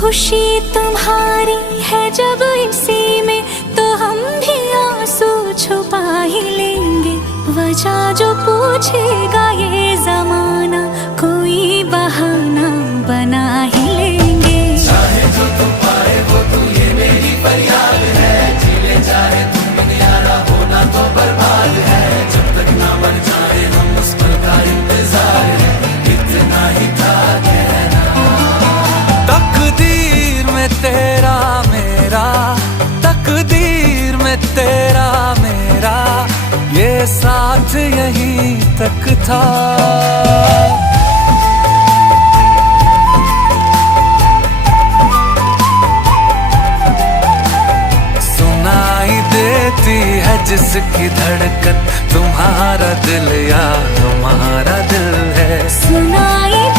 खुशी तुम्हारी है जब इसी में, तो हम भी आंसू छुपा ही लेंगे। वजह जो पूछेगा ये जमाना, कोई बहाना बना ही लेंगे। चाहे जो तुम पाए वो तू, ये मेरी फरियाद है। जीले चाहे तुम दुनियारा, होना तो बर्बाद है। जब तक ना बन जाए हम, उस पल का इंतजार है। इतना ही था कहना। तकदीर में तेरा मेरा, तकदीर में तेरा मेरा, ये साथ यहीं तक था। सुनाई देती है जिसकी धड़कन, तुम्हारा दिल या हमारा